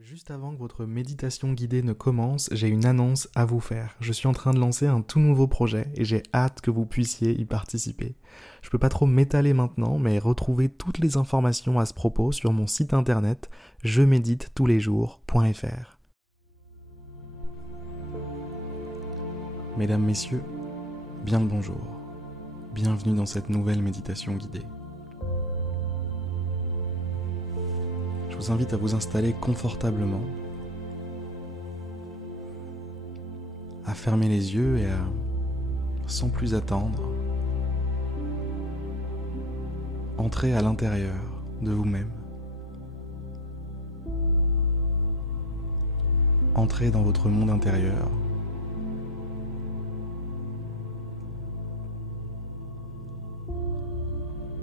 Juste avant que votre méditation guidée ne commence, j'ai une annonce à vous faire. Je suis en train de lancer un tout nouveau projet et j'ai hâte que vous puissiez y participer. Je peux pas trop m'étaler maintenant, mais retrouvez toutes les informations à ce propos sur mon site internet jemédite-tous-les-jours.fr. Mesdames, Messieurs, bien le bonjour. Bienvenue dans cette nouvelle méditation guidée. Je vous invite à vous installer confortablement, à fermer les yeux et à, sans plus attendre, entrer à l'intérieur de vous-même. Entrez dans votre monde intérieur.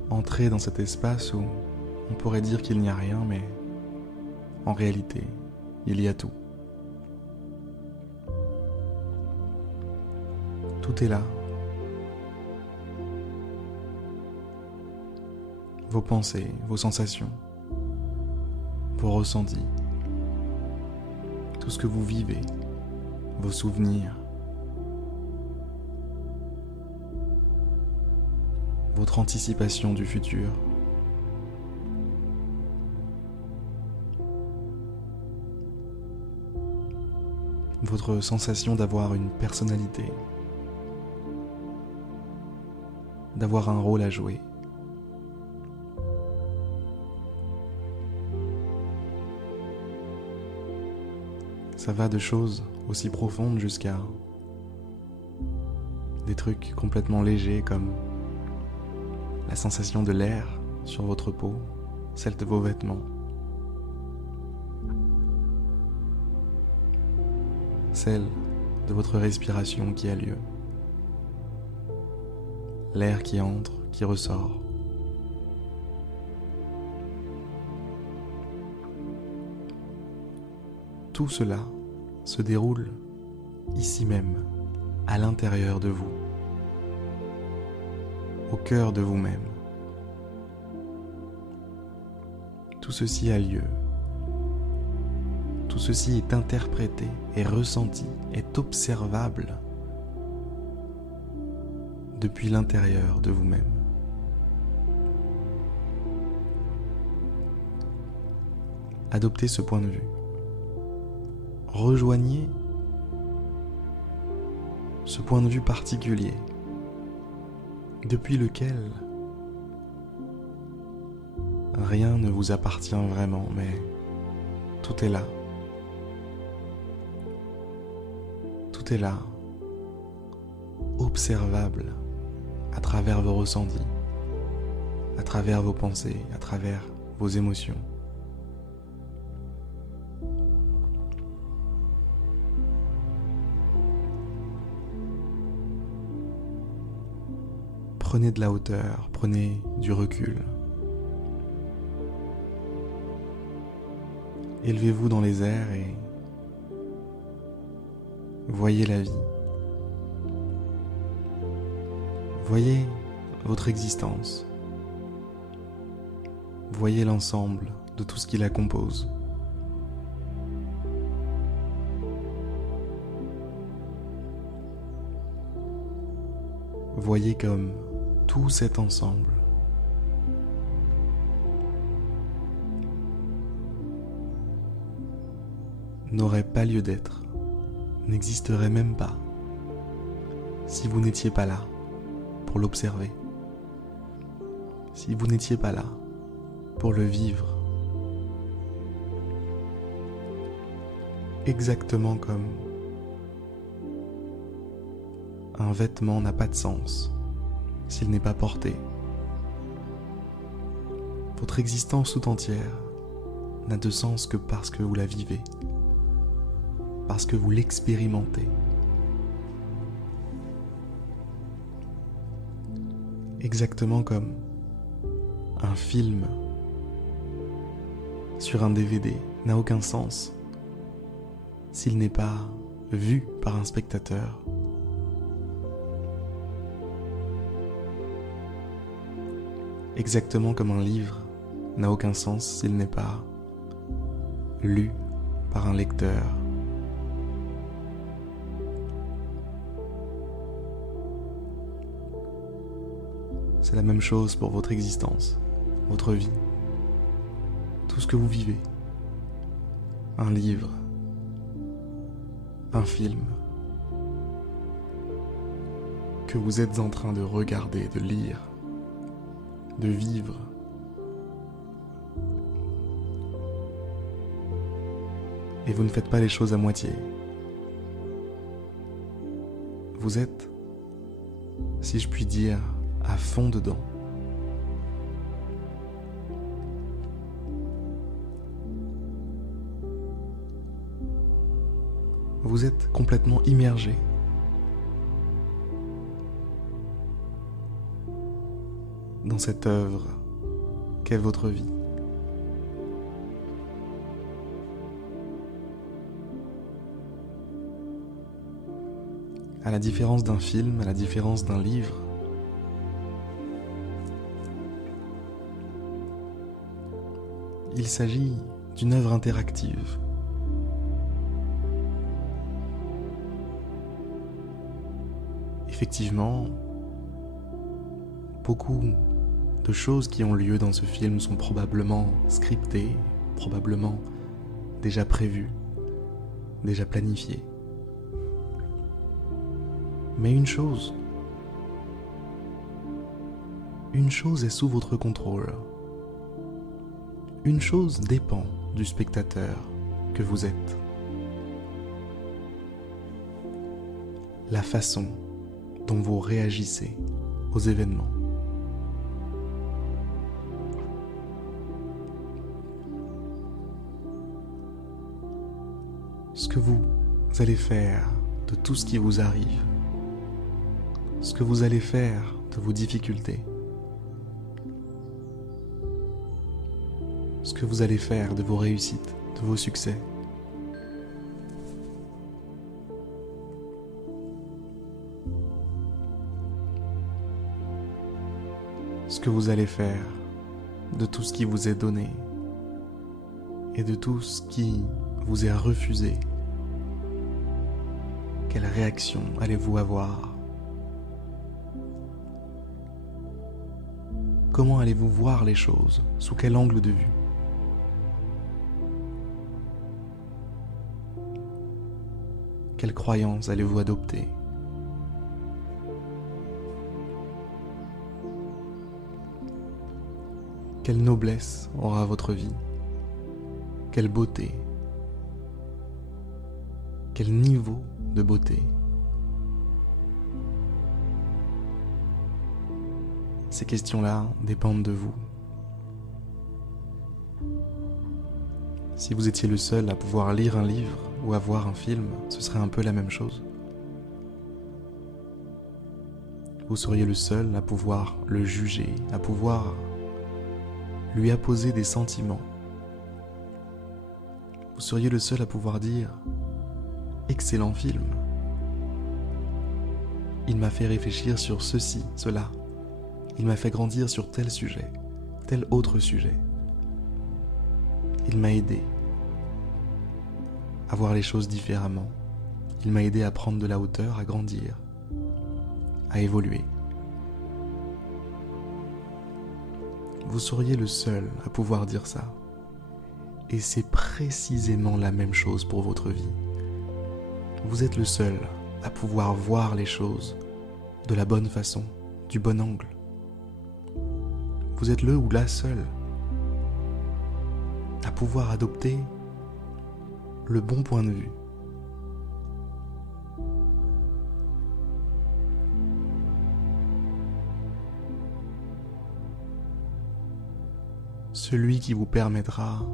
Entrez dans cet espace où on pourrait dire qu'il n'y a rien, mais en réalité, il y a tout. Tout est là. Vos pensées, vos sensations, vos ressentis, tout ce que vous vivez, vos souvenirs, votre anticipation du futur. Votre sensation d'avoir une personnalité, d'avoir un rôle à jouer. Ça va de choses aussi profondes jusqu'à des trucs complètement légers comme la sensation de l'air sur votre peau, celle de vos vêtements. Celle de votre respiration qui a lieu. L'air qui entre, qui ressort. Tout cela se déroule ici même, à l'intérieur de vous, au cœur de vous-même. Tout ceci a lieu. Tout ceci est interprété, est ressenti, est observable depuis l'intérieur de vous-même. Adoptez ce point de vue. Rejoignez ce point de vue particulier depuis lequel rien ne vous appartient vraiment, mais tout est là. Tout est là, observable à travers vos ressentis, à travers vos pensées, à travers vos émotions. Prenez de la hauteur, prenez du recul. Élevez-vous dans les airs et voyez la vie. Voyez votre existence. Voyez l'ensemble de tout ce qui la compose. Voyez comme tout cet ensemble n'aurait pas lieu d'être, n'existerait même pas, si vous n'étiez pas là pour l'observer, si vous n'étiez pas là pour le vivre, exactement comme un vêtement n'a pas de sens s'il n'est pas porté. Votre existence tout entière n'a de sens que parce que vous la vivez, parce que vous l'expérimentez. Exactement comme un film sur un DVD n'a aucun sens s'il n'est pas vu par un spectateur. Exactement comme un livre n'a aucun sens s'il n'est pas lu par un lecteur. C'est la même chose pour votre existence, votre vie, tout ce que vous vivez. Un livre, un film, que vous êtes en train de regarder, de lire, de vivre. Et vous ne faites pas les choses à moitié. Vous êtes, si je puis dire, à fond dedans. Vous êtes complètement immergé. Dans cette œuvre qu'est votre vie. À la différence d'un film, à la différence d'un livre, il s'agit d'une œuvre interactive. Effectivement, beaucoup de choses qui ont lieu dans ce film sont probablement scriptées, probablement déjà prévues, déjà planifiées. Mais une chose est sous votre contrôle. Une chose dépend du spectateur que vous êtes. La façon dont vous réagissez aux événements. Ce que vous allez faire de tout ce qui vous arrive, ce que vous allez faire de vos difficultés, ce que vous allez faire de vos réussites, de vos succès. Ce que vous allez faire de tout ce qui vous est donné et de tout ce qui vous est refusé. Quelle réaction allez-vous avoir ? Comment allez-vous voir les choses ? Sous quel angle de vue ? Quelles croyances allez-vous adopter ? Quelle noblesse aura votre vie ? Quelle beauté ? Quel niveau de beauté ? Ces questions-là dépendent de vous. Si vous étiez le seul à pouvoir lire un livre ou à voir un film, ce serait un peu la même chose. Vous seriez le seul à pouvoir le juger, à pouvoir lui apposer des sentiments. Vous seriez le seul à pouvoir dire « Excellent film ». Il m'a fait réfléchir sur ceci, cela. Il m'a fait grandir sur tel sujet, tel autre sujet. Il m'a aidé à voir les choses différemment. Il m'a aidé à prendre de la hauteur, à grandir, à évoluer. Vous seriez le seul à pouvoir dire ça. Et c'est précisément la même chose pour votre vie. Vous êtes le seul à pouvoir voir les choses de la bonne façon, du bon angle. Vous êtes le ou la seule à pouvoir adopter le bon point de vue. Celui qui vous permettra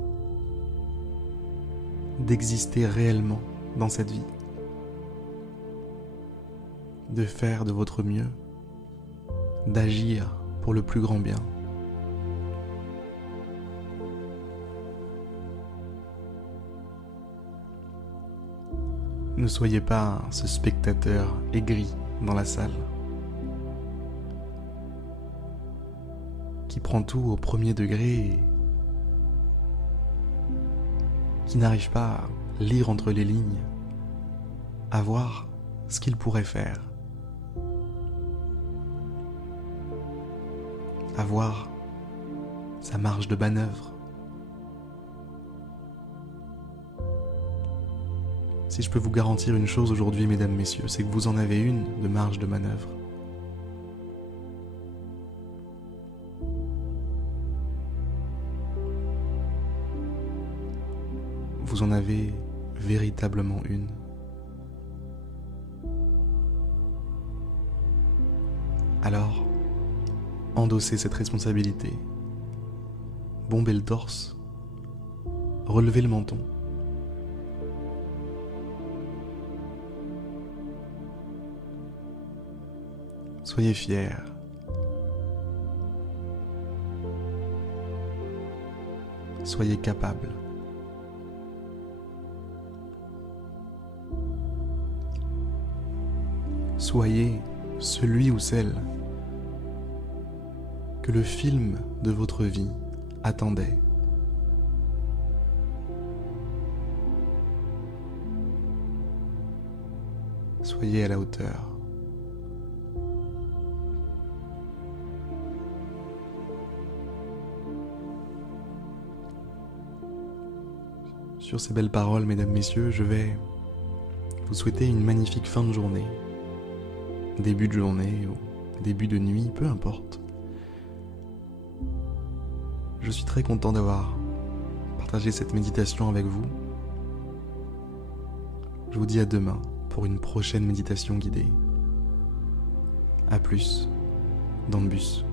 d'exister réellement dans cette vie, de faire de votre mieux, d'agir pour le plus grand bien. Ne soyez pas ce spectateur aigri dans la salle, qui prend tout au premier degré et qui n'arrive pas à lire entre les lignes, à voir ce qu'il pourrait faire, à voir sa marge de manœuvre. Si je peux vous garantir une chose aujourd'hui, mesdames, messieurs, c'est que vous en avez une de marge de manœuvre. Vous en avez véritablement une. Alors, endossez cette responsabilité, bombez le torse, relevez le menton. Soyez fiers. Soyez capables. Soyez celui ou celle que le film de votre vie attendait. Soyez à la hauteur. Sur ces belles paroles, mesdames, messieurs, je vais vous souhaiter une magnifique fin de journée, début de journée ou début de nuit, peu importe. Je suis très content d'avoir partagé cette méditation avec vous. Je vous dis à demain pour une prochaine méditation guidée. À plus, dans le bus.